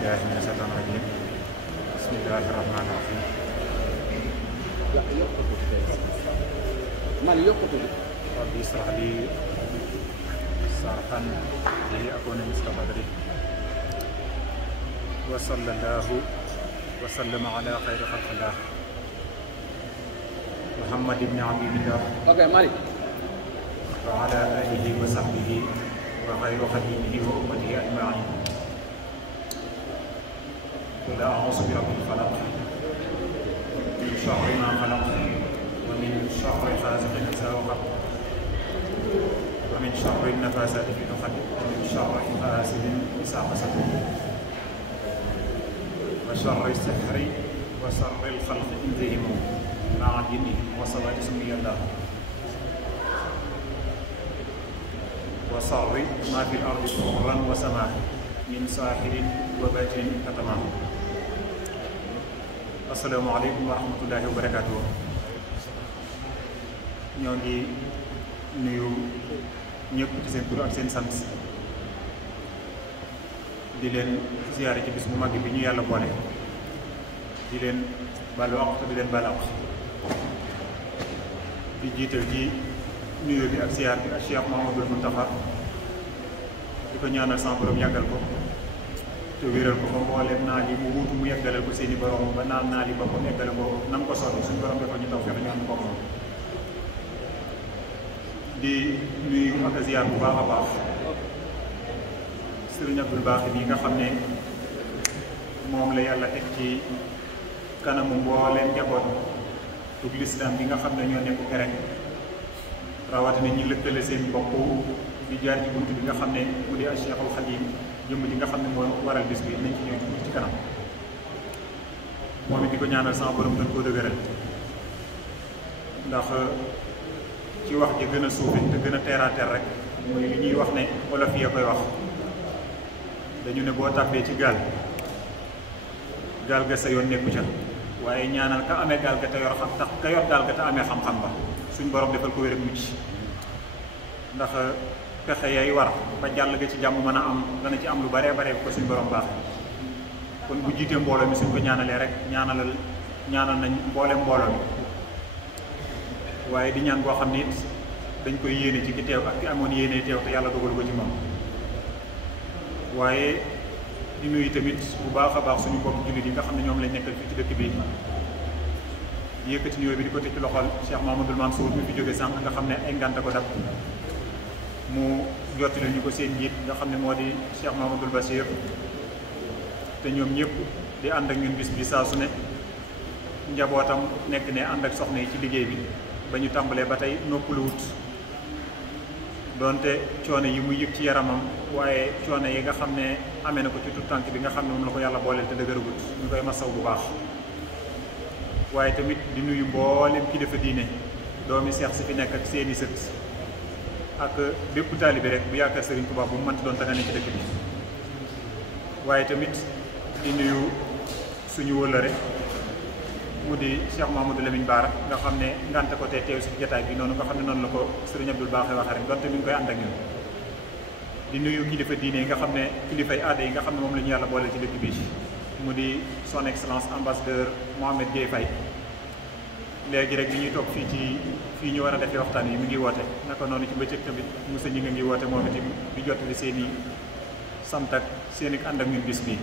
billahi mina shaytaani rajiim bismillahi rahmaani rahiim rabbi ishrah li sarhan li akuna misla badri wa sallallahu wa sallama ala xayri xalqillah Muhammad ibn Abdillah wa ala alihi wa sahbihi wa xayri xadimihi wa ummatihi ajmain. qul a'uuzu bi rabbil falaq min sharri ma xalaq wa min sharri xaasiqin izaa waqab wa min sharri nafaasaati fil uqad wa min sharri haasidin izaa hasad wa sharri sihri wa sharril xalqi indihim ma'a jinnihim wa sawaati summiyallah wa sharri maa fil ardi turran wa samaa min saahirin wa baatinin katamaa. Asalaamaaleykum wa rahmatullahi wa barakaatu. ñoo ngi nuyu ñëpp ci seen tur ak seen sant di leen ziyaare ci bis bu mag bi ñu yàlla boole di leen balu àq te di leen balu àq di jiital ci nuyoo bi ak ziyaar bi ak Cheikh Mouhamadoul Mountakha di ko ñaanal sama borom yàggal ko te wéral ko ba mbooleem naa li mu wuutu mu yeggalal ko seeni borom ba naa li boppam yeggale ko nam ko soxla suñu borom defal ñu taw fexe ñu am ko moom. di nuyu ak ziyaar bu baax a baax Sëriñ Abdul Baaxi bi nga xam ne moom la yàlla teg ci kanamu mbooleem njaboot tug lislaam bi nga xam ne ñoo nekk kerek rawatina ñi lëkkale seen bopp di jaar ci bunt bi nga xam ne mu di Cheikhul Khadim jëmm ji nga xam ne moo waral bis bi nañ ci ñëw ci kanam moom it di ko ñaanal sama borom gën koo dëgëral ndax ci wax ji gën a suufe te gën a terre à terre rek mooy li ñuy wax ne wolof yi koy wax dañu ne boo tàbbee ci gaal ga sa yoon nekku ca waaye ñaanal ka amee gaal ga te yor xam tax ka yor gaal ga te amee xam-xam ba suñ borom defal ko wér ak mucc ndax pexe yay war ba jàll ga ci jàmm mën a am dana ci am lu baree bare ko suñ borom baax kon bu jiitee mbooloo mi suñ ko ñaanalee rek ñaanal nañ mbooloo mi waaye di ñaan boo xam ne it dañ koy yéene ci ki teew ak ki amoon yéene teew te yàlla dogal ko ci moom waaye di nuyu tamit bu baax a baax suñu mbokk jullit yi nga xam ne ñoom lañ nekkal fii ci dëkk bi di yëkkati nuyoo bi di ko teg ci loxol Cheikh Mahamadul Mansour mi fi jóge sànq nga xam ne ay ngànta ko dab mu jottali ñu ko seen njiit nga xam ne moo di Cheikh Mahamadul Bachir te ñoom ñëpp di ànd ak ñun bis bi saa su ne njabootam nekk ne ànd ak soxna yi ci liggéey bi ba ñu tàmbalee ba tey noppaluwut doonte coono yi muy yëg ci yaramam waaye coono yi nga xam ne amee na ko ci tout tànk bi nga xam ne moom la ko yàlla booleel te dëgëragut ñu koy masaw bu baax waaye tamit di nuyu mboolem kilifa diine doomi seex si fi nekk ak seeni sët ak bépp taalibe rek bu yaakaar Sëriñ Tuubaa bu mu mënti doon tanga ne ci dëkk bi waaye tamit di nuyu suñu wëllëre mu di Cheikh Mouhamadou Lamine Bara nga xam ne ngante ko te teew si jataay bi noonu nga xam ne noonu la ko Sëriñ Abdul Baaxee waxee rek donte mi ngi koy ànd ak ñun di nuyu kilifa diine yi nga xam ne kilifay aada yi nga xam ne moom la ñu yàlla boole ci dëkk bi mu di son excellence ambassadeur Mohamed Gueye Faye léegi rek li ñuy toog fii ñu war a defee waxtaan yi mi ngi woote naka noonu ci bëccëg tamit monsieur ñi nga ngi woote moom itam di jottali seen i sant ak seen i ànd ak ñun bis bi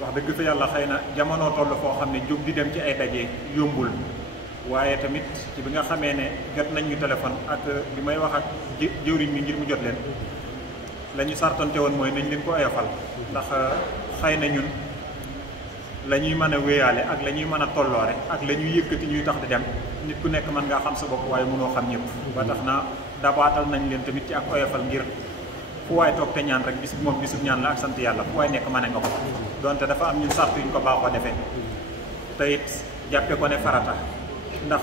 wax dëgg fa yàlla xëy na jamono toll foo xam ne jóg di dem ci ay daje yombul waaye tamit ci bi nga xamee ne jot nañ ñu téléphone ak bi may wax ak jëwriñ mi ngir mu jot leen la ñu sartonte woon mooy nañ leen ko oyofal ndax xëy na ñun la ñuy mën a wéyaale ak la ñuy mën a tolloore ak la ñuy yëkkati ñuy tax di dem nit ku nekk mën ngaa xam sa bopp waaye mënoo xam ñëpp ba tax na dabaatal nañ leen tamit ci ak oyofal ngir fu waay toog te ñaan rek bis bi moom bisub ñaan la ak sant yàlla fu waay nekk mën nga ko donte dafa am ñun sart yuñ ko baaxoo defee te it jàppe ko ne farata ndax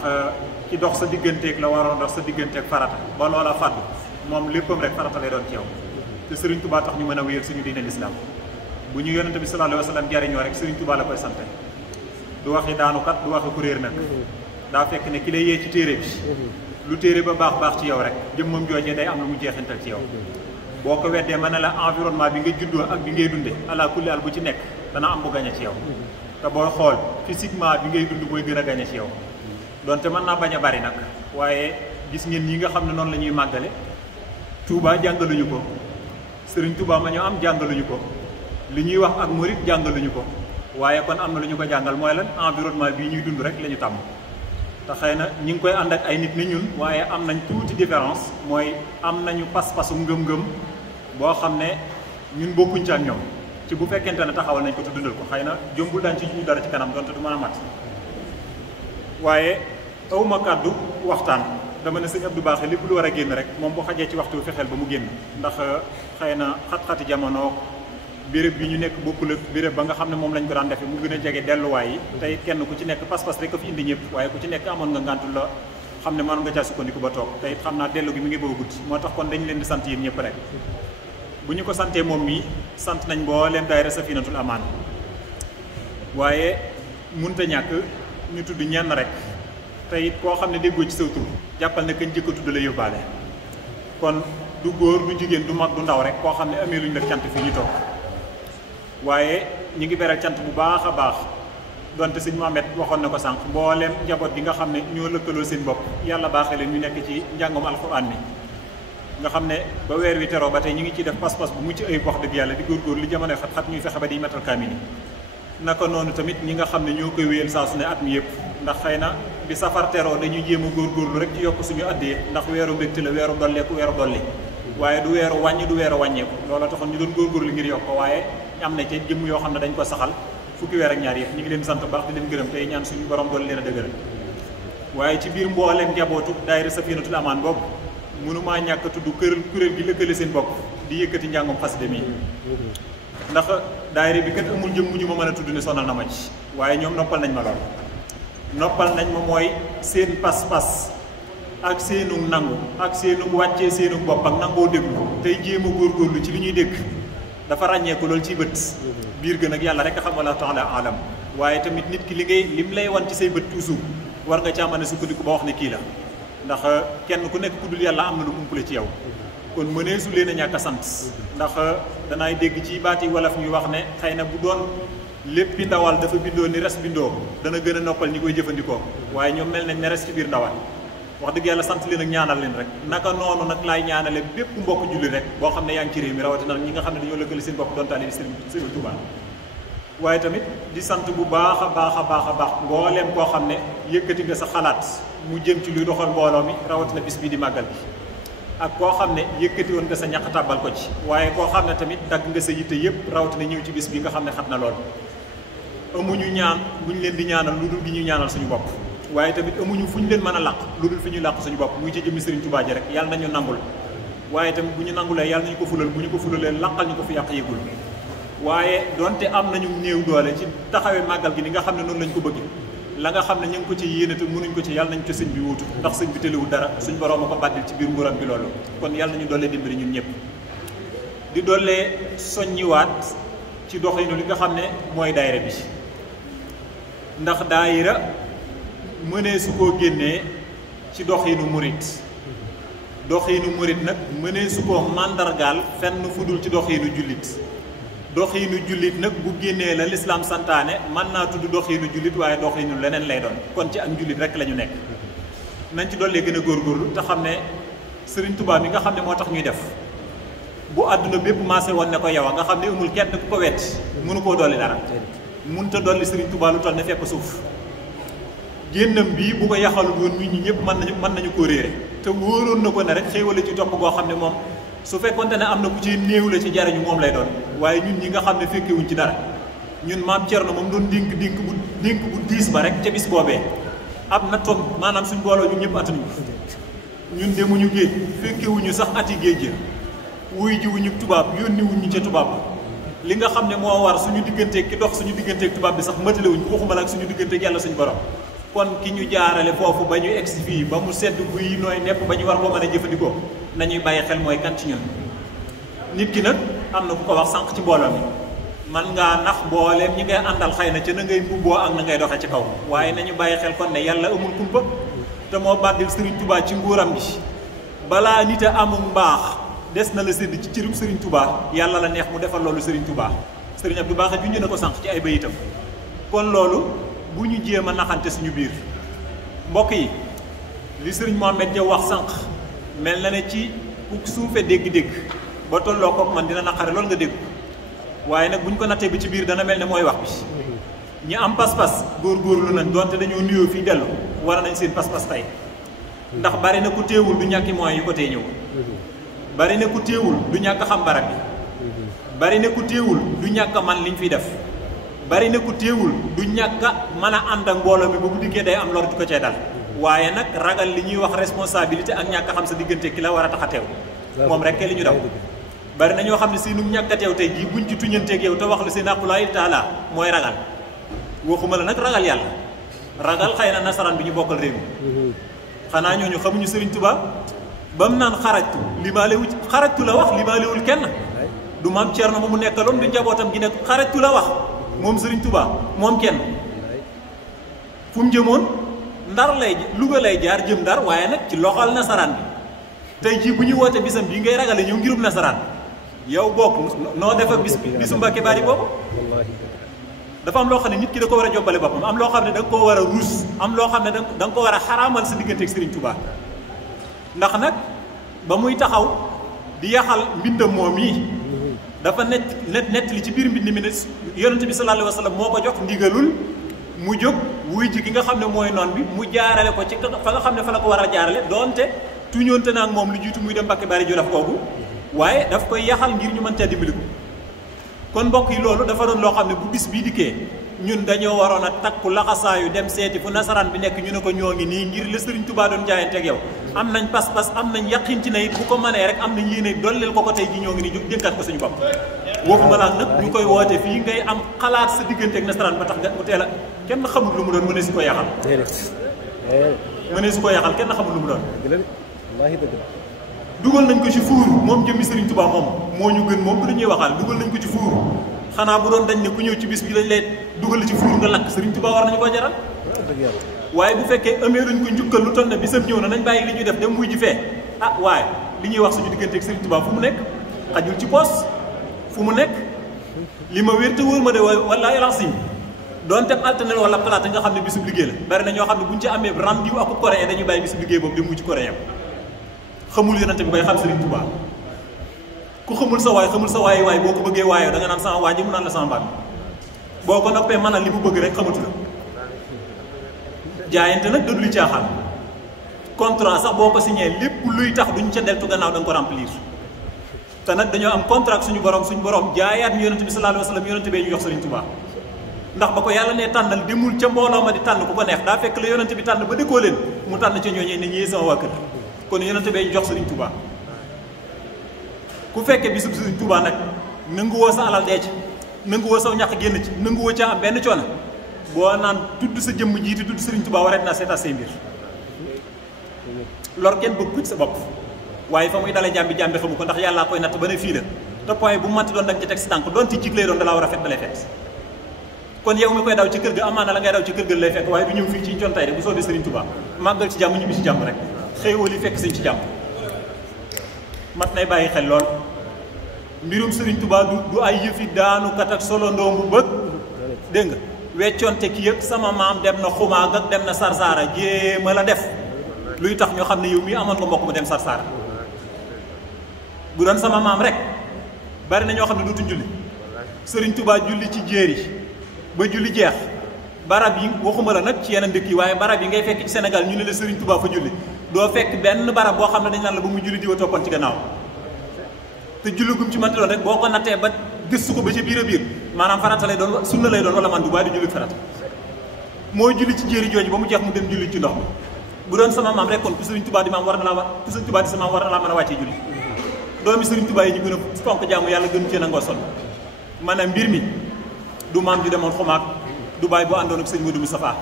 ci dox sa digganteeg la waroon dox sa digganteeg farata ba loola fàddu moom léppam rek farata lay doon ci yow te Sëriñ Tuubaa tax ñu mën a wéyal suñu diine lislaam bu ñu yonente bi sallallahu alayhi wa sallam jariñoo rek Sëriñ Tuubaa la koy sante du waxi daanukat du waxi kuréer nag daa fekk ne ki lay yee ci téere bi lu téere ba baax ci yow rek jëmmam joojee day am lu mu jeexintal ci yow boo ko weddee mën na la environnement bi nga juddoo ak bi ngay dunde ala kulli al bu ci nekk dana am bu gañe ci yow te booy xool physiquement bi ngay dund booy gën a gañe ci yow donte mën naa bañ a bari nag waaye gis ngeen ñi nga xam ne noonu la ñuy màggale Touba jàngaluñu ko Serigne Touba ma ñoo am jàngaluñu ko li ñuy wax ak murit jàngaluñu ko waaye kon am na lu ñu ko jàngal mooy lan environnement bii ñuy dund rek la ñu tàmm te xëy na ñi ngi koy ànd ak ay nit ni ñun waaye am nañ tuuti différence mooy am nañu pas-pasu ngëm-ngëm boo xam ne ñun bokkuñ ci ak ñoom ci bu fekkente ne taxawal nañ ko te dundal ko xëy na jombul daan ci ñu dara ci kanam donte du mën a mat waaye awma kàddu waxtaan dama ne sëñ Abdou Baaxe lépp lu war a génn rek moom bu xajee ci waxtu fexeel ba mu génn ndax xëy na xat-xati jamono béréb bi ñu nekk bokkul ak béréb ba nga xam ne moom lañ ko daan defee mu gën a jege delluwaay yi tey kenn ku ci nekk pas-pas rek a fi indi ñëpp waaye ku ci nekk amoon nga ngàntu la xam ne mën nga caa sukkandiku ba toog tey xam naa dellu gi mi ngi bëgg a gudd moo tax kon dañ leen di sant yéen ñëpp rek bu ñu ko santee moom mii sant nañ boo leen daayira Safinatul Amaan waaye munta ñàkk ñu tudd ñenn rek te it koo xam ne déggoo ci saw tur jàppal ne kañ jëkk a tudd la yóbbaale kon du góor du jigéen du mag du ndaw rek koo xam ne amee luñ la cant fii ñu toog waaye ñu ngi beral cant bu baax a baax donte sëñ Mohamed waxoon na ko sànq mbooleem njaboot gi nga xam ne ñoo lëkkaloo seen bopp yàlla baaxee leen ñu nekk ci njàngum alxuraan mi nga xam ne ba weer wi teroo ba tey ñu ngi ciy def pas-pas bu mucc ayib wax dëgg yàlla di góorgóor li jamonoy xat-xat ñuy fexe ba di matal kaamil yi naka noonu tamit ñi nga xam ne ñoo koy wéyal saa su ne at mi yëpp ndax xëy na bi safar teroo dañuy jéem a góorgóorlu rek ci yokk suñu addee ndax weeru mbégte la weeru dolleeku weeru dolli waaye du weeru wàññi du weeru wàññeeku loola taxoon ñu doon góorgóorlu ngir yokk ko waaye am na ci jëmm yoo xam ne dañ ko saxal fukki weer ak ñaar yëpp ñu ngi leen sant baax di leen gërëm tey ñaan suñu borom doon leen a dëgëral waaye ci biir mbooleem njabootu daayira Safinatul Amaan boobu mënumaa ñàkk a tudd kuréel gi lëkkale seen bopp di yëkkati njàngum xasida mi ndax daayira bi kat amul jëmm ju ma mën a tudd ne sonal na ma ci waaye ñoom noppal nañ ma lool noppal nañ ma mooy seen pas-pas ak seenu nangu ak seenu wàccee seenu bopp ak nangoo déglu tey jéem a góorgóorlu ci li ñuy dégg dafa ràññeeku loolu ciy bët biir gën ak yàlla rek a xam wala taala alam waaye tamit nit ki li ngay lim lay wan ci say bët toujours war nga caa mën a sukkandiku ba wax ne kii la ndax kenn ku nekk ku dul yàlla am na lu umpale ci yow kon mënee su leen a ñàkk a sant ndax danaay dégg ci baati wolof ñuy wax ne xëy na bu doon léppi ndawal dafa bindoo ni res bindoo dana gën a noppal ñi koy jëfandikoo waaye ñoom mel nañ ne res ci biir ndawal wax dëgg yàlla sant leen ak ñaanal leen rek naka noonu nag laay ñaanale bépp mbokk julli rek boo xam ne yaa ngi ci réew mi rawatina ñi nga xam ne dañoo lëkkale seen bopp doon taali Sëriñ Tuubaa waaye tamit di sant bu baax a baax a baax a baax mbooleem koo xam ne yëkkati nga sa xalaat mu jëm ci luy doxal mbooloo mi rawatina bis bii di màggal bi ak koo xam ne yëkkati woon nga sa ñaq tàbbal ko ci waaye koo xam ne tamit dagg nga sa yitte yëpp rawatina ñëw ci bis bi nga xam ne xat na lool amuñu ñaan buñ leen di ñaanal lu dul di ñu ñaanal suñu bopp waaye tamit amuñu fu ñu leen mën a làq lu dul fi ñuy làq suñu bopp muy ci jëmmi Sëriñ Tuubaa ji rek yàlla nañu nangul waaye tamit bu ñu nangulee yàlla nañu ko fulal bu ñu ko fulalee làqal ñu ko fi yàq yëgul waaye donte am nañu néew doole ci taxawee màggal gi ni nga xam ne noonu lañ ko bëgg la nga xam ne ñu ngi ko ci yéene te mënuñ ko ci yàlla nañ ko sëñ bi wuutu ndax sëñ bi tëliwul dara suñ borom a ko bàddil ci biir nguuram bi loolu kon yàlla nañu doolee dimbali ñun ñëpp di doolee soññiwaat ci doxinu li nga xam ne mooy daayira bi ndax daayira mënee su koo génnee ci doxinu murit nag mënee su koo màndargaal fenn fu dul ci doxinu jullit doxiinu jullit nag bu génnee la lislaam santaane mën naa tudd doxiinu jullit waaye doxiinu leneen lay doon kon ci ak njullit rek la ñu nekk nañ ci dollee gën a góorgóorlu te xam ne Sëriñ Tuubaa mi nga xam ne moo tax ñuy def bu àdduna bépp maase woon ne ko yow nga xam ne amul kenn ku ko wet mënu koo dolli dara mënta dolli Sëriñ Tuubaa lu toll ne fépp suuf génnam bii bu ko yaxalul woon nit ñi ñëpp mën nañu koo réere te wóoroon na ko ne rek xéewale ci topp goo xam ne moom su fekkonte ne am na ku ci néew la ci jariñu moom lay doon waaye ñun ñi nga xam ne fekkewuñ ci dara ñun maam Cerno moom doon dénk bu diis ba rek ca bis boobee ab na toom maanaam suñ booloo ñun ñëpp atanuñu ñun demuñu géej fekkewuñu sax ati géej gi wuy jiwuñu tubaab yónniwuñu ca tubaab li nga xam ne moo war suñu digganteeg ki dox suñu digganteeg tubaab bi sax matalewuñ waxuma la ak suñu digganteeg yàlla suñu borom kon ki ñu jaarale foofu ba ñu egsi fii ba mu sedd buy nooy nepp ba ñu war koo mën a jëfandikoo nañuy bàyyi xel mooy kan ci ñun nit ki nag am na ku ko wax sànq ci mbooloo mi man ngaa nax mbooleem ñi ngay àndal xëy na ca na ngay mbubboo ak na ngay doxe ci kaw waaye nañu bàyyi xel kon ne yàlla amul kumpa te moo bàddil Sëriñ Tuubaa ci nguuram gi balaa nit a amul mbaax des na la sédd ci cërub Serigne Touba yàlla la neex mu defal loolu Serigne Touba Serigne Abdou Baaxe junj na ko sànq ci ay bayitam kon loolu bu ñu jéem a naxante suñu biir mbokk yi li Serigne Mohamed Diaw wax sànq mel na ne ci ku suufe dégg-dégg ba tolloo kook man dina naqare loolu nga dégg waaye nag bu ñu ko nattee bi ci biir dana mel ne mooy wax bi ñi am pas-pas góorgóorlu nañ donte dañoo nuyoo fii dellu war nañ seen pas-pas tey ndax bari na ku téewul du ñàkki moyens yu ko tey ñëw bari na ku téewul du ñàkk xam barab bi bari na ku téewul du ñàkk man liñ fiy def bari na ku téewul du ñàkk mën a ànd ak mbooloo bi ba bu dikkee day am lor di ko cee dal waaye nag ragal li ñuy wax responsabilité ak ñàkk xam sa diggante ki la war a tax a teew moom rek li ñu daw bari na ñoo xam ne si nu ñàkk a teew tey jii buñ ci tuñanteeg yow te wax la seen aqulaay taala mooy ragal waxuma la nag ragal yàlla ragal xëy na nasaraan bi ñu bokkal réew mi xanaa ñooñu xamuñu Serigne Touba ba mu naan xarajtu limaalewu xarajtu la wax limaalewul kenn du maam Thierno ma mu nekkaloon du njabootam gi nekk xarajtu la wax moom Serigne Touba moom kenn fu mu jëmoon Ndar lay Louga lay jaar jëm Ndar waaye nag ci loxol nasaraan bi tey jii bu ñu woote bisam bii ngay ragale ñëw ngirum nasaraan yow bokk noo def ak bisu Mbàkke Bari boobu dafa am loo xam ne nit ki da ko war a jobbale boppam am loo xam ne da nga koo war a ruus am loo xam ne da nga ko war a xaraamal sa diggante ak Serigne Touba ndax nag ba muy taxaw di yaxal mbindam moom yi dafa nett li ci biir mbind mi ne yonente bi sallallahu alayhi wa sallam moo ko jox ndigalul mu jóg wuy ji ki nga xam ne mooy noon bi mu jaarale ko ci fa nga xam ne fa la ko war a jaarale doonte tuñoonte naa ak moom lu jiitu muy dem Mbàkke Bari Jolof googu waaye daf koy yaxal ngir ñu mën cee dimbali ko kon mbokk yi loolu dafa doon loo xam ne bu bis bii dikkee ñun dañoo waroon a takku laxasaayu dem seeti fu nasaraan bi nekk ñu ne ko ñoo ngi nii ngir la Serigne Touba doon jaayanteeg yow am nañ pas-pas am nañ yaqin ci ne it bu ko mënee rek am nañ yéene dolleel ko tey ji ñoo ngi nii dénkaat ko suñu bopp waxuma laa nag ñu koy woote fii ngay am xalaat sa digganteeg nasaraan ba tax nga mu teel a kenn xamul lu mu doon mënee si ko yaxal mënee si ko yaxal kenn xamul lu mu doon dugal nañ ko ci fuur moom jëmmi Serigne Touba moom moo ñu gën moom du ñuy waxal dugal nañ ko ci fuur xanaa bu doon dañ ne ku ñëw ci bis bi lañ lay dugal ci fuur nga lakk Serigne Touba war nañu koo jaral waaye bu fekkee amee luñ ko njukkal lu toll ne bisam ñëw na nañ bàyyi li ñuy def dem wuy ji fee ah waaye li ñuy wax suñu digganteeg Serigne Touba fu mu nekk xajul ci poos fu mu nekk li ma wér te wóor ma de wala élansim doon tem altine wala talaata nga xam ne bisub liggéey la bari na ñoo xam ne buñ ci amee rendez-vous ak coréen dañuy bàyyi bisub liggéey boobu dem wuy ci coréen xamul yonente bi bay xam Serigne Touba ku xamul sa waay xamul sa waay waay boo ko bëggee waayoo da nga naan sama waa ji mu naan la sama mbaam boo ko noppee mën a li mu bëgg rek xamatu la jaayante nag dëddu li caaxaan contrat sax boo ko signé lépp luy tax duñ ca deltu gannaaw da nga ko remplir te nag dañoo am contrat suñu borom jaayaat ñu yonente bi sallallahu alayhi wa sallam yonente bee ñu jox Serigne Touba ndax ba ko yàlla ne tànnal demul ca mbooloo ma di tànn ku ko neex daa fekk la yonente bi tànn ba dëkkoo leen mu tànn ca ñooñee ne ñii sama waa kër kon yonente bee ñu jox Serigne Touba ku fekkee bisub Serigne Touba nag nanguwoo sa alal dee ci nanguwoo saw ñàkk génn ci nanguwoo ca am benn coono boo naan tudd sa jëmm jiiti tudd Serigne Touba wareet naa seetaat say mbir lor kenn bëgg ko ci sa bopp waaye fa muy dalee jàmbi xamu ko ndax yàllaa koy natt ba ne fii la te point bu manti doon da nga ci teg si tànk doon ci jig lay doon dalaa war a fekk da lay fekk kon yow mi koy daw ci kër ga amaana la ngay daw ci kër ga lay fekk waaye du ñëw fii ci contay de bu soobee Serigne Touba màggal ci jàmm ñibbi ci jàmm rek xéewal yi fekk sëñ ci jàmm mat nay bàyyi xel lool mbirum Serigne Touba du ay yëfi daanu kat ak solo ndoom bu bëgg dégg nga weccoonte ki yëpp sama maam dem na xumaag ak dem na Sarsara jéema la def luy tax ñoo xam ne yow mii amoon nga mbokk mu dem Sarsara bu doon sama maam rek bari na ñoo xam ne dootuñ julli Serigne Touba julli ci jéer yi ba julli jeex barab yi waxuma la nag ci yeneen dëkk yi waaye barab yi ngay fekk ci Sénégal ñu ne la Serigne Touba fa julli doo fekk benn barab boo xam ne dañ naan la ba muy julli di wa toppoon ci gannaaw te julli gum ci mënti doon rek boo ko nattee ba gëstu ko ba ca biir a biir maanaam farata lay doon sunna lay doon wala man du waaye du julli farata mooy julli ci jéeri jooju ba mu jeex mu dem julli ci ndox mi bu doon sama maam rek kon ku Serigne Touba di maam war na laa ku Serigne Touba di sa maam war na laa mën a wàccee julli doomi Serigne Touba yi ñu gën a fonk jaamu yàlla gënu cee nangoo sonn maanaam mbir mi du maam ju demoon xumaag du bàyyi bu àndoon ak sëñ Modou Moustapha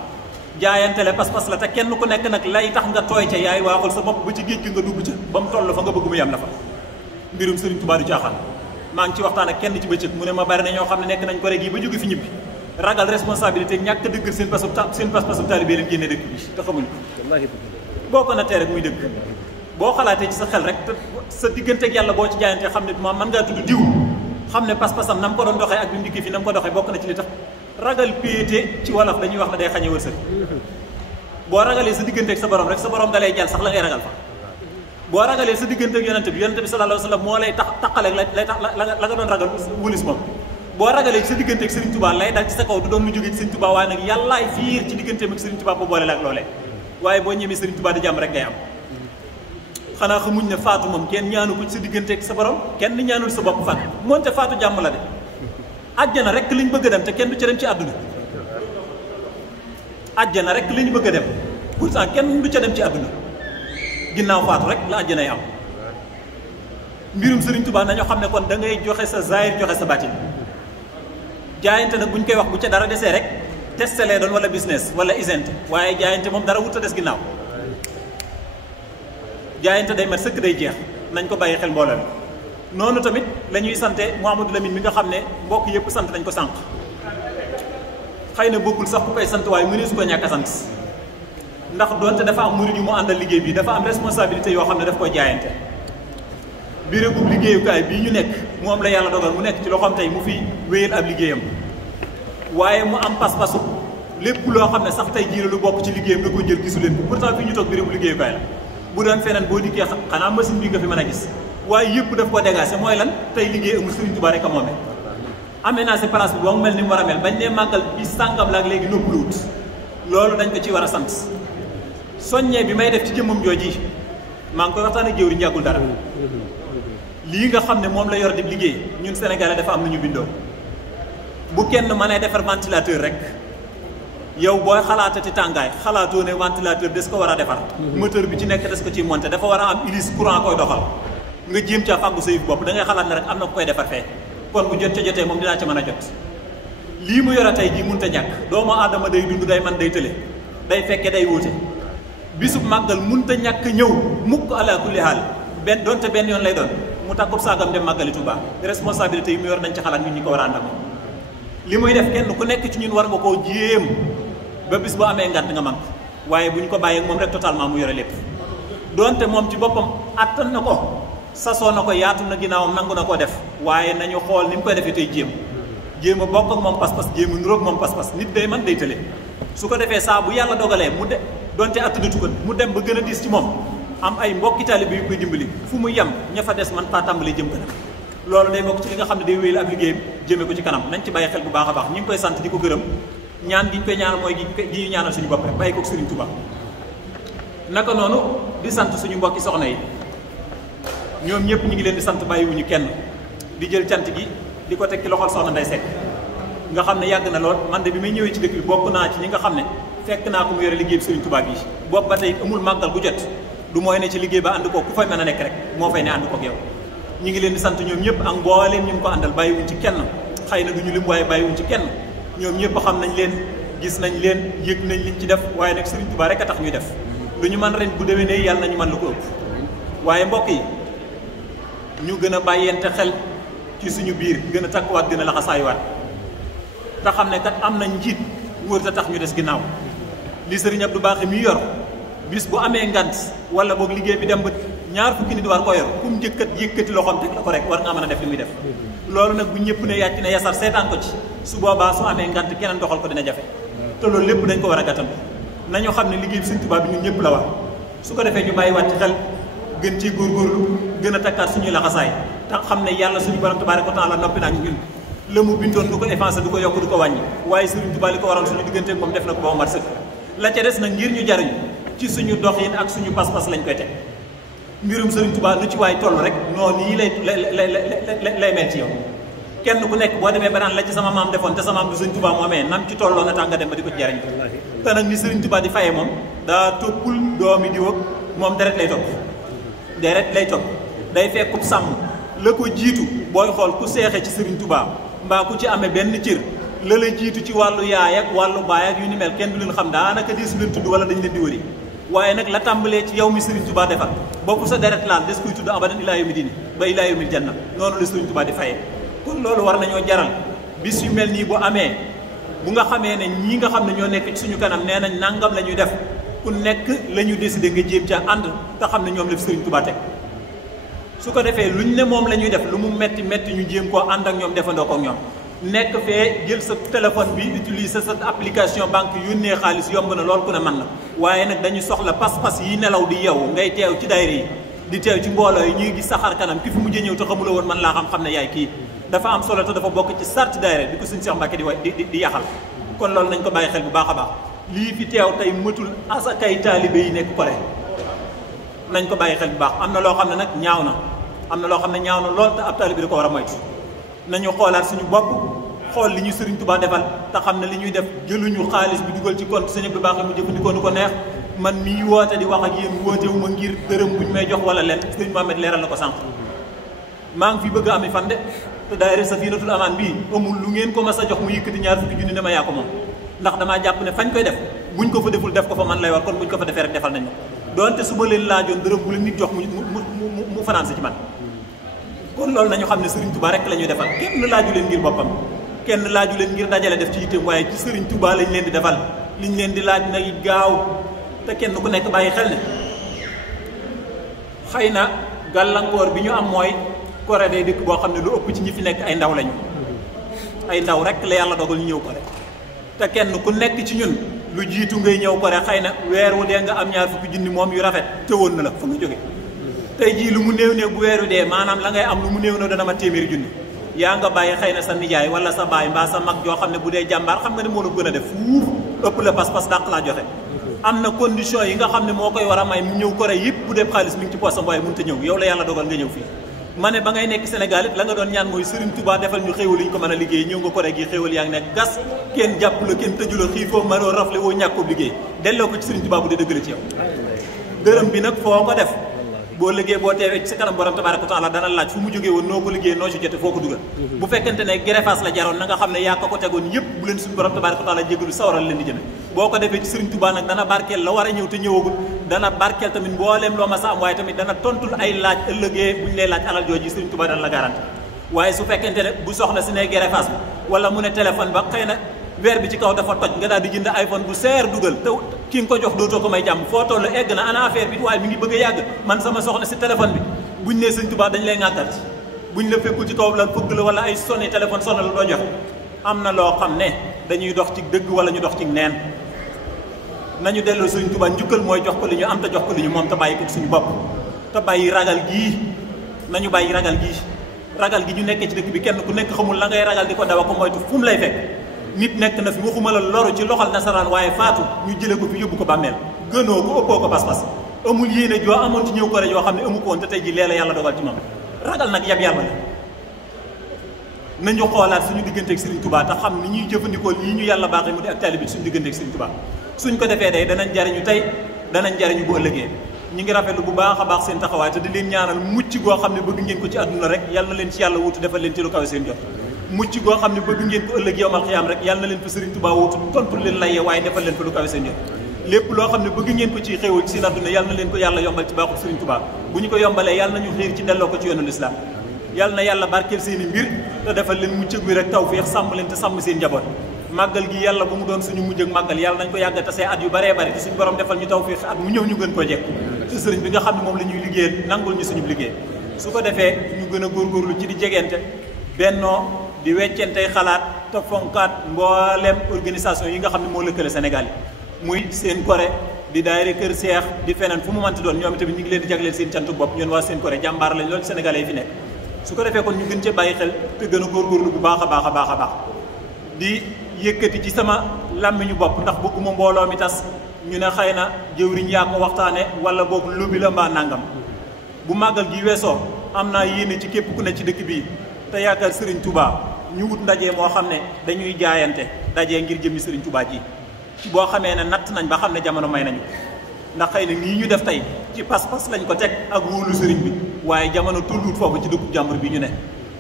jaayantele pas-pas la te kenn ku nekk nag lay tax nga tooy ca yaay waaxul sa bopp ba ci géej gi nga dugg ca ba mu toll fa nga bëgg mu yem na fa mbirum Serigne Touba du caaxaan maa ngi ci waxtaan ak kenn ci bëccëg mu ne ma bari na ñoo xam ne nekk nañ ko rek yi ba jóge fi ñibbi ragal responsabilité ñàkk dëggal seen pas-pasu taalibe leen génne dëkk bi te xamuñ ko boo ko nattee rek muy dëgg boo xalaatee ci sa xel rek sa digganteeg yàlla boo ci jaayantee xam ne moom mën ngaa tudd diw xam ne pas-pasam na mu ko doon doxee ak bi mu dikkee fii na mu ko doxee bokk na ci li tax ragal péete ci wolof dañuy wax ne day xañe wërsëg boo ragalee sa digganteeg sa borom rek sa borom dalay jàll sax la ngay ragal fa boo ragalee sa digganteeg yonente bi sallallahu alayhi wa sallam moo lay taqaleeg lay tax la nga doon ragal wulis moom boo ragalee ci sa digganteeg Serigne Touba lay dal ci sa kaw du doon lu jógee ci Serigne Touba waaye nag yàllaay fiir ci digganteem ak Serigne Touba ba boole la ak loolee waaye boo ñemee Serigne Touba di jàmm rek ngay am xanaa xamuñ ne faatu moom kenn ñaanu ko ci sa digganteeg sa borom kenn ñaanul sa bopp faatu moonte faatu jàmm la de àjjana rek liñ bëgg a dem te kenn du ci dem ci àdduna àjjana rek liñ bëgg a dem pourtant kenn du ca dem ci àdduna ginnaaw faatu rek la àjjanay am mbirum Serigne Touba nañoo xam ne kon da ngay joxe sa zahir joxe sa baatin jaayante nag buñ koy wax bu ca dara desee rek testé lay doon wala business wala isente waaye jaayante moom dara wut a des ginnaaw jaayante day mat sëkk day jeex nañ ko bàyyi xel mbooloo mi noonu tamit la ñuy sante Mouhamadou Lamine mi nga xam ne mbokk yëpp sant nañ ko sànq xëy na bokkul sax ku koy sant waaye mënees su ko ñàkk a sant ndax doonte dafa am murid yu mu àndal liggéey bi dafa am responsabilité yoo xam ne daf koy jaayante bérébu liggéeyukaay bii ñu nekk moom la yàlla dogal mu nekk ci loxoom tey mu fi wéyal ab liggéeyam waaye mu am pas-pasu lépp loo xam ne sax tey jii lu bokk ci liggéeyam da ko jël gisu leen ko pourtant fii ñu toog bérébu liggéeyukaay la bu doon feneen boo dikkee xanaa machine bi nga fi mën a gis waaye yëpp daf ko dégagé mooy lan tey liggéey amul Serigne Touba rek a moome aménagé place bi ba mu mel ni mu war a mel bañ ne màggal bi sàngam la ak léegi noppaluwut loolu dañ ko ci war a sant soññee bi may def ci jëmmam jooji maa ngi koy waxtaan ak jëwriñ yàggul dara lii nga xam ne moom la yor di liggéey ñun Sénégalais dafa am lu ñu bindoo bu kenn mënee defar ventilateur rek yow booy xalaatati tàngaay xalaatoo ne ventilateur des ko war a defar moteur bi ci nekk des ko ciy monté dafa war a am hélice courant koy doxal nga jéem caa fàggu sa yëf bopp da ngay xalaat ne rek am na ku koy defar fee kon bu jot ca jotee moom dinaa ca mën a jot lii mu yor a tey jii mënta ñàkk doomu aadama day dund day man day tële day fekke day wóote bisub màggal mënta ñàkk ñëw mukk ala kulli haal benn donte benn yoon lay doon mu takkub saagam dem màggali Touba responsabilité yi mu yor nañ ci xalaat ñun ñi ko war a àndal li muy def kenn ku nekk ci ñun war nga koo jéem ba bis boo amee ngant nga man waaye bu ñu ko bàyyee moom rek totalement mu yore lépp donte moom ci boppam attan na ko sasoo na ko yaatu na ginnaawam nangu na koo def waaye nañu xool ni mu koy defee tey jéem a bokk ak moom pas-pas jéem a nuróog moom pas-pas nit day man day tële su ko defee saa bu yàlla dogalee mu de donte attanatu ko mu dem ba gën a diis ci moom am ay mbokki taalibe yu koy dimbali fu mu yem ña fa des man faa tàmbalee jëm kanam loolu day bokk ci li nga xam ne day wéyal ab liggéeyam jëmee ko ci kanam nañ ci bàyyi xel bu baax a baax ñi ngi koy sant di ko gërëm ñaan gi ñu koy ñaanal mooy gi ñu ñaanal suñu bopp rek bàyyi ko Serigne Touba naka noonu di sant suñu mbokki soxna yi ñoom ñëpp ñu ngi leen di sant bàyyiwuñu kenn di jël cant gi di ko teg ci loxol soxna Ndeye Seck nga xam ne yàgg na lool man de bi may ñëwee ci dëkk bi bokk naa ci ñi nga xam ne fekk naa ko mu yore liggéey bi Serigne Touba bi boobu ba tey amul màggal gu jot du mooy ne ci liggéey ba ànd ko ku fay mën a nekk rek moo fay ne ànd koog yow ñu ngi leen di sant ñoom ñëpp ak mbooleem ñu ngi ko àndal bàyyiwuñ ci kenn xëy na du ñu lim waaye bàyyiwuñ ci kenn ñoom ñëpp xam nañ leen gis nañ leen yëg nañ liñ ci def waaye nag Serigne Touba rek a tax ñuy def lu ñu mën ren bu déwénee yàlla nañu mën lu ko ëpp waaye mbokk yi ñu gën a bàyyente xel ci suñu biir gën a takkuwaat gën a laxasaayuwaat te xam ne kat am na njiit wër ta tax ñu des ginnaaw li Serigne Abdou Bakhi mi yor bis bu amee ngant wala boog liggéey bi dem ba ñaar fukki nit war ko yor kum njëkkat yëkkati loxoom teg la ko rek war nga mën a def li muy def loolu nag bu ñëpp ne yàcc ne yasar seetaan ko ci su boobaa su amee ngant keneen doxal ko dina jafe te loolu lépp dañ ko war a gàttal nañu xam ne liggéey bi Serigne Touba bi ñun ñëpp la war su ko defee ñu bàyyiwaat ci xel gën ciy góorgóorlu gën a takkaat suñuy laxasaay te xam ne yàlla suñu borom tabaaraka wa taala noppi na ak ñun la mu bindoon du ko effacé du ko yokk du ko wàññi waaye Serigne Touba li ko waral suñu diggante ak moom def na ko ba mu mat sëkk la ca des nag ngir ñu jariñ ci suñu doxin ak suñu pas-pas lañ koy teg mbirum Serigne Touba lu ci waay toll rek noonu nii lay mel ci yow kenn ku nekk boo demee ba naan la ci sama maam defoon te sama maam du Serigne Touba moomee nam ci tolloon na tax nga dem ba di ko ci jariñ te nag ni Serigne Touba di fayee moom daa toppul doomi di wëg moom deret lay topp day fekkub sàmm la ko jiitu booy xool ku seexee ci Serigne Touba mbaa ku ci amee benn cër la la jiitu ci wàllu yaay ak wàllu baay ak yu ni mel kenn du leen xam daanaka di su leen tudd wala dañ leen di wëri waaye nag la tàmbalee ci yow mi Serigne Touba defal bokku sa deret laal des koy tudd abadan ilaa yawmi diini ba ilaa yawmil janna noonu la Serigne Touba di fayee kon loolu war nañoo jaral bis yu mel nii bu amee bu nga xamee ne ñii nga xam ne ñoo nekk ci suñu kanam nee nañ nangam la ñuy def ku nekk la ñu décidé nga jéem ca ànd te xam ne ñoom la fi Sëriñ Tuubaa teg su ko defee luñ ne moom la ñuy def lu mu metti metti ñu jéem koo ànd ak ñoom defandoo ko ak ñoom nekk fee jël sa téléphone bi utiliser sa application banque yónnee xaalis yomb na lool ku ne mën na waaye nag dañu soxla pas-pas yi nelaw di yeewu ngay teew ci daayira yi di teew ci mbooloo yi ñuy gis saxar kanam ki fi mujjee ñëw te xamula woon man laa xam ne yaay kii dafa am solo te dafa bokk ci sarti daayira di ko suñu Cheikh Mbacke di yaxal kon loolu nañ ko bàyyi xel bu baax a baax lii fi teew tey mëtul asakay taalibe yi nekk pare nañ ko bàyyi xel bu baax am na loo xam ne nag ñaaw na am na loo xam ne ñaaw na lool te ab taalibe da ko war a moytu nañu xoolaat suñu bopp xool li ñu Sëriñ Tuubaa defal te xam ne li ñuy def jëluñu xaalis bi dugal ci compte Sëriñ Abdou Baax mu jëfandikoo nu ko neex man mii woote di wax ak yéen wootewu ma ngir dërëm buñ may jox wala leen Sëriñ Mohamed leeral na ko sànq maa ngi fi bëgg a ami fan de te daayira Safinatul Amaan bii amul lu ngeen ko mas a jox mu yëkkati ñaar fukki junni ne ma yaa ko moom ndax damaa jàpp ne fañ koy def buñ ko fa deful def ko fa man lay war kon buñ ko fa defee rek defal nañ ma donte su ma leen laajoon dërëm bu leen nit jox mu fanaan si ci man kon loolu nañu xam ne Sëriñ Tuubaa rek la ñuy defal kenn laaju leen ngir boppam kenn laaju leen ngir dajale def ci yitteem waaye ci Sëriñ Tuubaa lañ leen di defal liñ leen di laaj nag gaaw te kenn ku nekk bàyyi xel ne xëy na gàllankoor bi ñu am mooy Corée day dëkk boo xam ne lu ëpp ci ñi fi nekk ay ndaw lañu ay ndaw rek la yàlla dogal ñu ñëw Corée te kenn ku nekk ci ñun lu jiitu ngay ñëw Corée xëy na weer wu dee nga am ñaar fukki junni moom yu rafet tëwoon na la fa nga jóge tey jii lu mu néew néew bu weer wi dee maanaam la ngay am lu mu néew néew dana ma téeméeri junni yaa nga bàyyi xëy na sa nijaay wala sa baay mbaa sa mag joo xam ne bu dee jàmbaar xam nga ne moo la gën a def fuuf ëpp la pas-pas dàq laa joxe am na condition yi nga xam ne moo koy war a may mu ñëw Corée yëpp bu dee xaalis mi ngi ci poosam waaye mënut a ñëw yow la yàlla dogal nga ñëw fii ma ne ba ngay nekk Sénégal it la nga doon ñaan mooy Sëriñ Tuubaa defal ñu xéewal yi ñu ko mën a liggéey ñëw nga Corée gi xéewal yaa ngi nekk gas kenn jàpp la kenn tëju la xiifoo mënoo rafle woo ñàkkoob liggéey delloo ko ci Sëriñ Tuubaa bu dee dëgg la ci yow dërëm bi nag foo ko def boo liggéey boo teewee ci sa kanam borom tabaaraka wa taala dana laaj fu mu jógee woon noo ko liggéey noo ci jote foo ko dugal bu fekkente ne gerefaas la jaroon na nga xam ne yaa ko tegoon yëpp bu leen suñu borom tabaaraka wa taala jégalu sawaral leen di jëme boo ko defee ci Sëriñ Tuubaa nag dana barkeel la war a ñëw te ñëwagul dana barkeel tamit mbooleem loo ma sa am waaye tamit dana tontul ay laaj ëllëgee bu ñu lay laaj alal jooji Sëriñ Tuubaa dana la garanti waaye su fekkente ne bu soxla si ne gerefaas bi wala mu ne téléphone ba xëy na weer bi ci kaw dafa toj nga daal di jënd iPhone bu seer dugal te ki nga ko jox dootoo ko may jàmm foo toll egg na ana affaire bi waaye mi ngi bëgg a yàgg man sama soxna si téléphone bi buñ nee Sëriñ Tuubaa dañ lay ŋàkkal ci buñ la fekkul ci kaw lan fëgg la wala ay sonné téléphone sonné la doo jox am na loo xam ne dañuy dox ci dëgg wala ñu dox ci neen nañu delloo Sëriñ Tuubaa njukkal mooy jox ko li ñu am te jox ko li ñu moom te bàyyi ko suñu bopp te bàyyi ragal gii nañu bàyyi ragal gi ñu nekkee ci dëkk bi kenn ku nekk xamul la ngay ragal di ko dawa ko moytu fu mu lay fekk nit nekk na fi waxuma la loru ci loxal nasaraan waaye faatu ñu jële ko fi yóbbu ko bàmmeel gënoo ko ëppoo ko pas-pas amul yéene joo amoon ci ñëw Corée yoo xam ne amu ko woon te tey ji leela yàlla dogal ci moom ragal nag yab yàlla la nañu xoolaat suñu digganteeg Sëriñ Tuubaa te xam ni ñuy jëfandikoo lii ñu yàlla baaxee mu di ak taalibe bi suñu digganteeg Sëriñ Tuubaa suñ ko defee day danañ jariñu tey danañ jariñu bu ëllëgee ñi ngi rafetlu bu baax a baax seen taxawaay te di leen ñaanal mucc goo xam ne bëgg ngeen ko ci àdduna rek yàlla na leen ci yàlla wutu defal leen ci lu kawe seen jot mucc goo xam ne bëgg ngeen ko ëllëg yawmal xiyaam rek yàlla na leen fa Sëriñ Tuubaa wutu tontu leen layee waaye defal leen fa lu kawe seen jot lépp loo xam ne bëgg ngeen ko ci xéewal ci seen àdduna yàlla na leen ko yàlla yombal ci baaxul Sëriñ Tuubaa bu ñu ko yombalee yàlla nañu xiir ci delloo ko ci yoonu lislaam yàlla na yàlla barkeel seen i mbir te defal leen mucc wi rek tawfeex sàmm leen te sàmm seen njaboot màggal gi yàlla bu mu doon suñu mujj ak màggal yàlla nañ ko yàgg tasee at yu baree bari te suñu borom defal ñu tawfeex at mu ñëw ñu gën koo jekk ci sëriñ bi nga xam ne moom la ñuy liggéeyal nangul ñu suñu liggéey su ko defee ñu gën a góorgóorlu ci di jegente bennoo di weccentey xalaat te fonkaat mboolem organisation yi nga xam ne moo lëkkale Sénégal yi muy seen Corée di daayira Kër Seex di feneen fu mu mënti doon ñoom tamit ñu ngi leen di jagleel seen cantu bopp ñun waa seen Corée jàmbaar lañ loolu sénégalais yi fi nekk su ko defee kon ñu gën cee bàyyi xel te gën a góorgóorlu bu baax a baax a baax a baax di yëkkati ci sama làmmiñu bopp ndax bëgguma mbooloo mi tas ñu ne xëy na jëwriñ yaa ko waxtaane wala boog lóbi la mbaa nangam bu màggal gi weesoo am naa yéene ci képp ku ne ci dëkk bii te yaakaar Sëriñ Tuubaa ñu wut ndaje moo xam ne dañuy jaayante daje ngir jëmmi Sëriñ Tuubaa ji boo xamee ne natt nañ ba xam ne jamono may nañu ndax xëy na nii ñu def tey ci pas-pas lañ ko teg ak wóolu sëriñ bi waaye jamono tulluut foofu ci dëkku jàmbur bi ñu ne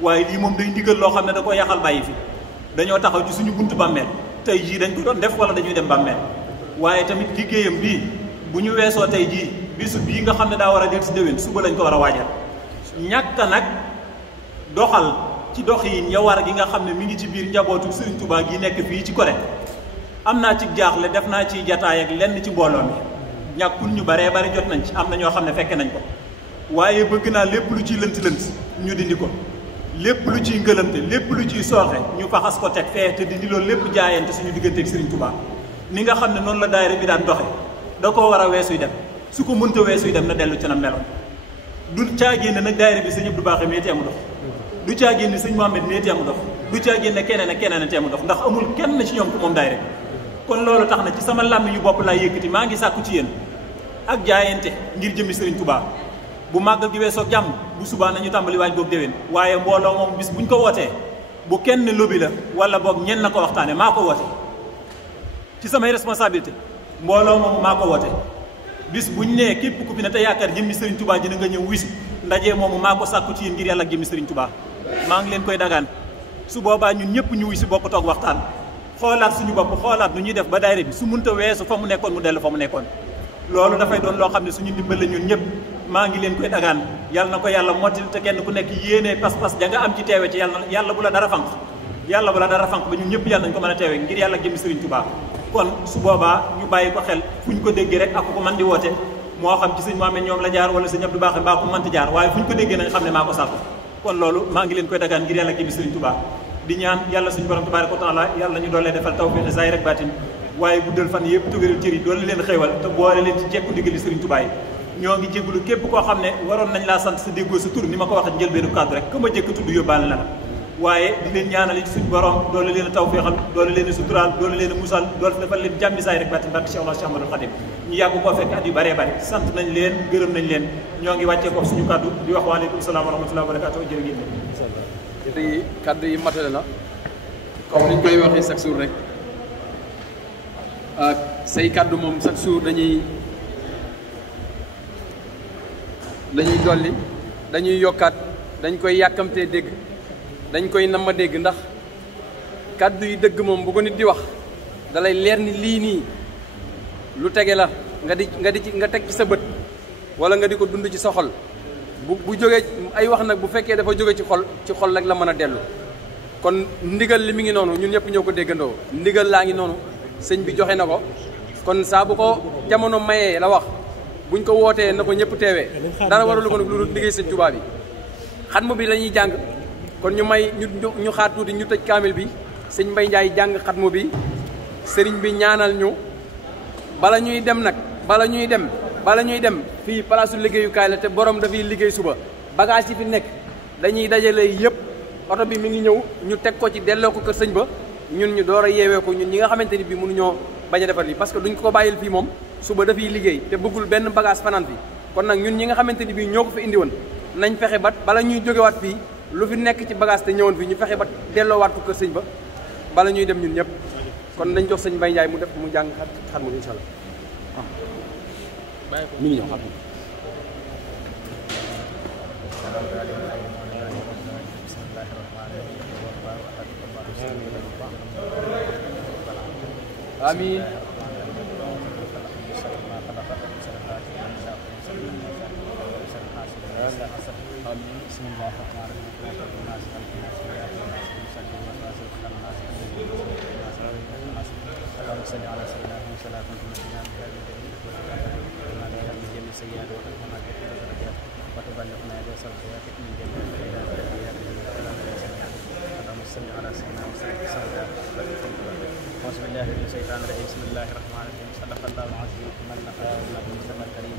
waaye lii moom day ndigal loo xam ne da ko yaxal bàyyi fi dañoo taxaw ci suñu buntu bàmmeel tey jii dañ ko doon def wala dañuy dem bàmmeel waaye tamit liggéeyam bii bu ñu weesoo tey jii bisu bii nga xam ne daa war a del si déwén suba lañ ko war a waajal ñàkk nag doxal ci doxiin ya war gi nga xam ne mi ngi ci biir njabootu Sëriñ Tuubaa gi nekk fii ci Corée am naa ci jaaxle def naa ci jataay ak lenn ci mbooloo mi ñàkkul ñu baree bari jot nañ ci am na ñoo xam ne fekke nañ ko waaye bëgg naa lépp lu ciy lënt-lënt ñu dindi ko lépp lu ciy ngëlante lépp lu ciy sooxe ñu faxas ko teg fee te dindi loolu lépp jaayante suñu digganteeg Serigne Touba ni nga xam ne noonu la daayira bi daan doxe da koo war a weesuy dem su ko mënta weesuy dem na dellu ci na meloon du caagénne nag daayira bi sëñ Abdou Bakhe mee teemu dox du caagénne sëñ Mohamed mee teemu dox du caagénne keneen ak keneen a teemu dox ndax amul kenn ci ñoom ko moom daayira bi kon loolu tax na ci sama làmmiñu bopp laay yëkkati maa ngi sàkku ci yéen ak jaayante ngir jëmmi Serigne Touba bu màggal gi weesoo jàmm bu subaa nañu tàmbali waaj boog déwén waaye mbooloo moom bis buñ ko wootee bu kenn lobby la wala boog ñenn na ko waxtaane maa ko woote ci samay responsabilité mbooloo moom maa ko woote bis buñ nee képp ku fi ne te yaakaar jëmmi Serigne Touba dina nga ñëw wisu ndaje moomu maa ko sàkku ci yéen ngir yàlla ak jëmmi Serigne Touba maa ngi leen koy dagaan su boobaa ñun ñëpp ñu wuy si bokk toog waxtaan xoolaat suñu bopp xoolaat nu ñuy def ba daayira bi su munta weesu fa mu nekkoon mu dellu fa mu nekkoon loolu dafay doon loo xam ne suñu ndimbal la ñun ñëpp maa ngi leen koy dagaan yàlla na ko yàlla mottali te kenn ku nekk yéene pas-pas ja nga am ci teewe ci yàlla bu la dara fanq yàlla bu la dara fanq ba ñun ñëpp yàlla nañ ko mën a teewe ngir yàlla jëmmi Serigne Touba kon su boobaa ñu bàyyi ko xel fu ñu ko déggee rek ak ko man di woote moo xam ci sëñ Mohamed ñoom la jaar wala sëñ Abdou Bakhe mbaa ko mënti jaar waaye fu ñu ko déggee nañ xam ne maa ko sàkku kon loolu maa ngi leen koy dagaan ngir yàlla jëmmi Serigne Touba di ñaan yàlla suñu borom tabaaraka wa taala yàlla ñu doolee defal tawfiq zaahir ak baatin waaye guddal fan yëpp tugéral cër yi doole leen xéewal te boole leen ci jekku ndigali Serigne Touba yi ñoo ngi jégalu képp koo xam ne waroon nañ laa sant sa déggoo sa tur ni ma ko waxee njëlbeenu kàddu rek ka ma jëkk tudd yóbbaale la waaye di leen ñaanal ci suñu borom doole leen a tawfeexal doole leen a suturaal doole leen a musal doole defal leen jàmmi zaahir ak baatin barke Cheikh Ahmadou Khadim ñu yàgg koo fekk at yu bëree bëri sant nañ leen gërëm nañ leen ñoo ngi wàccee ko suñu kàddu di wax waaleykum salaam wa rahmatullahi wa barakatuh jërë ngeen kàddu yi matale na comme niñ koy waxee chaque jour rek say kàddu moom chaque jour dañuy dolli dañuy yokkaat dañ koy yàkkamtee dégg dañ koy nama dégg ndax kàddu yi dëgg moom bu ko nit di wax dalay leer ni lii nii lu tege la nga teg ci sa bët wala nga di ko dund ci sa xol bu jógee ay wax nag bu fekkee dafa jóge ci xol rek la mën a dellu kon ndigal li mi ngi noonu ñun ñëpp ñoo ko déggandoo ndigal laa ngi noonu sëñ bi joxe na ko kon saa bu ko jamono mayee la wax buñ ko wootee na ko ñëpp teewee dara waralu ko nag lu liggéey sëñ Tuubaa bi xatmu bi la ñuy jàng kon ñu xaar tuuti ñu tëj kaamil bi sëñ Mbaye Ndiaye jàng xatmu bi sëriñ bi ñaanal ñu bala ñuy dem fii palaasu liggéeyukaay la te borom dafay liggéey suba bagage yi fi nekk dañuy dajale yëpp oto bi mi ngi ñëw ñu teg ko ci delloo ko kër sëñ ba ñun ñu door a yeewee ko ñun ñi nga xamante ni bii mënuñoo bañ a defar lii parce que duñ ko bàyyil fii moom suba dafay liggéey te bëggul benn bagage fanaan fi kon nag ñun ñi nga xamante ni bii ñoo ko fi indi woon nañ fexe ba bala ñuy jógewaat fii lu fi nekk ci bagage te ñëwoon fii ñu fexe ba delloowaat ko kër sëñ ba bala ñuy dem ñun ñëpp kon dañ jox sëñ Mbaye Ndiaye mu def mu jàng xat mu incha allah mi ngi ñëw xam amiin أعوذ بالله من الشيطان الرجيم بسم الله الرحمن الرحيم صدق الله العظيم ومن نفع الله بالمصطفى الكريم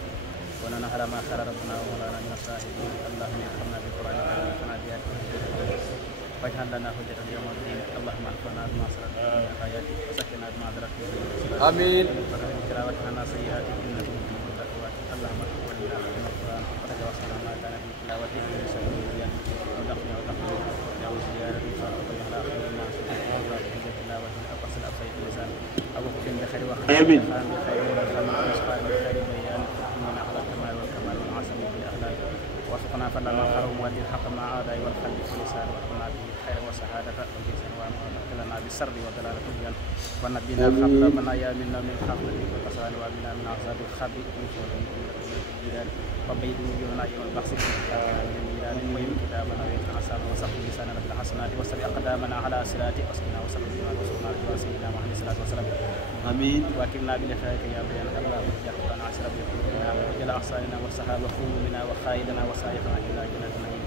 ونحن على ما خير ربنا ومولانا من الصالحين اللهم ارحمنا بالقرآن الكريم وانفعنا بآياته واجعل لنا حجة يوم الدين اللهم انفعنا بما سرت من آياتك وسكنا بما دركت آمين تلاوتنا سيئات إنك من التقوى اللهم تقبلنا من القرآن وتجاوزنا ما كان في تلاوته من سبيل الدين ودخلنا ودخلنا نعوذ زيارة فارغ على خير الناس أبو حكم بخير وخير آمين بخير وخير بخير بيان من أخلاق الكمال والكمال والعصم بالأخلاق وارزقنا فضل ما حرم وادي الحق مع أعداء والقلب واللسان وارزقنا به الخير والسعادة والجزاء وأكلنا بالسر وضلالة الجن ونبينا قبل منايا منا من حفلة والقسوان وأمنا من عذاب الخبي من شر الجيران وبيد وجوهنا يوم البحث من ميلاد ويم كتابنا ويتنا عسى وصحب لساننا بالحسنات وسبع أقدامنا على صراط أسقنا وسلم وسقنا رجوع سيدنا محمد صلى الله عليه وسلم آمين واكرمنا بلقائك يا بيان الله واجعل القرآن عشرة بقلوبنا وجل أحصائنا والصحابة قلوبنا وخائدنا وسائقنا إلى جنة النعيم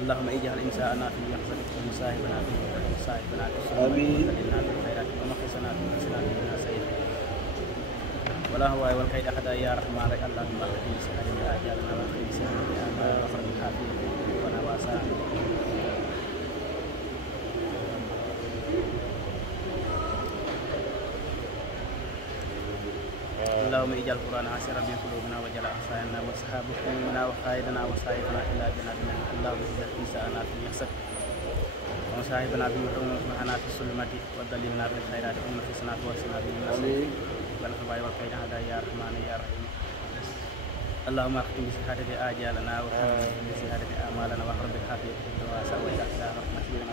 اللهم اجعل إنساءنا في يحزن ومصاحبنا في مصاحبنا في آمين وسلمنا في الخيرات ونقصنا في نفسنا من سيئ ولا هو والكيد أحد يا رحمن اللهم اهدنا بسهل آجالنا وخير سهل وخير الحافظ ونواسانا اللهم اجعل القرآن عاشرا في قلوبنا وجل أحصائنا وصحاب قلوبنا وخائدنا وسائقنا إلى جناتنا اللهم اجعل إنساءنا في يحسد ومصاحبنا في ومعنا في السلمة ودللنا في الخيرات ونفسنا توسنا في النصر والهواء والكيد هذا يا رحمن يا رحيم اللهم اختم بشهادة آجالنا وختم بشهادة آمالنا واخرج بالحافية في الدواسة وجعلنا رحمتنا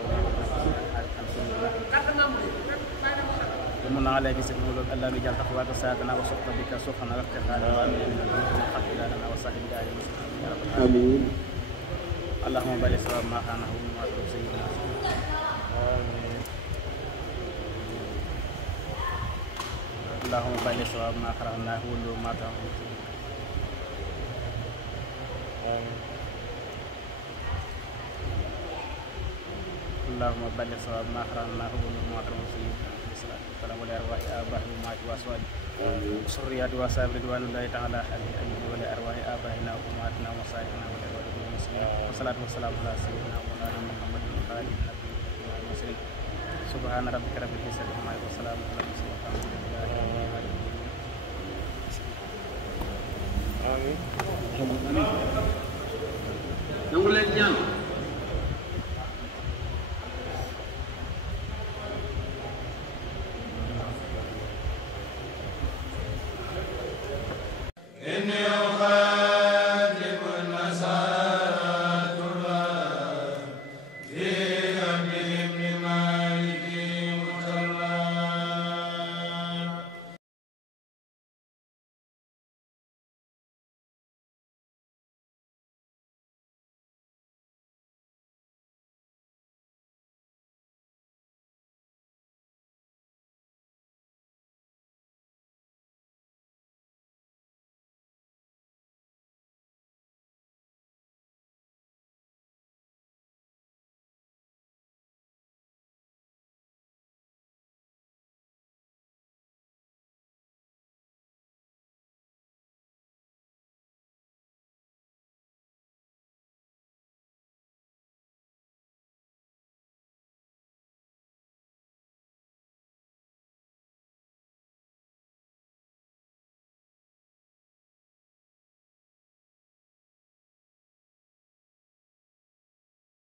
ومن على جسد المولود اللهم اجعل تقواك ساعتنا وسقط بك سخنا وافتقانا وامنا من الدنيا وحق لنا وصاحب دار المسلمين يا رب العالمين اللهم بارك سواب ما خانه وما ترك سيدنا اللهم بارك سواب ما خرعناه وما ترك اللهم بارك سواب ما خرعناه وما ترك سيدنا السلام على أرواح آبائنا وأمهات وأزواجنا وذريات وأصحاب رضوان الله تعالى عليهم وعلى أرواح آبائنا وأمهاتنا ومصائبنا وأزواج المسلمين والصلاة والسلام على سيدنا مولانا محمد وآله النبي المرسلين سبحان ربك رب العزة عما يصفون وسلام على المرسلين والحمد لله رب العالمين. آمين. إني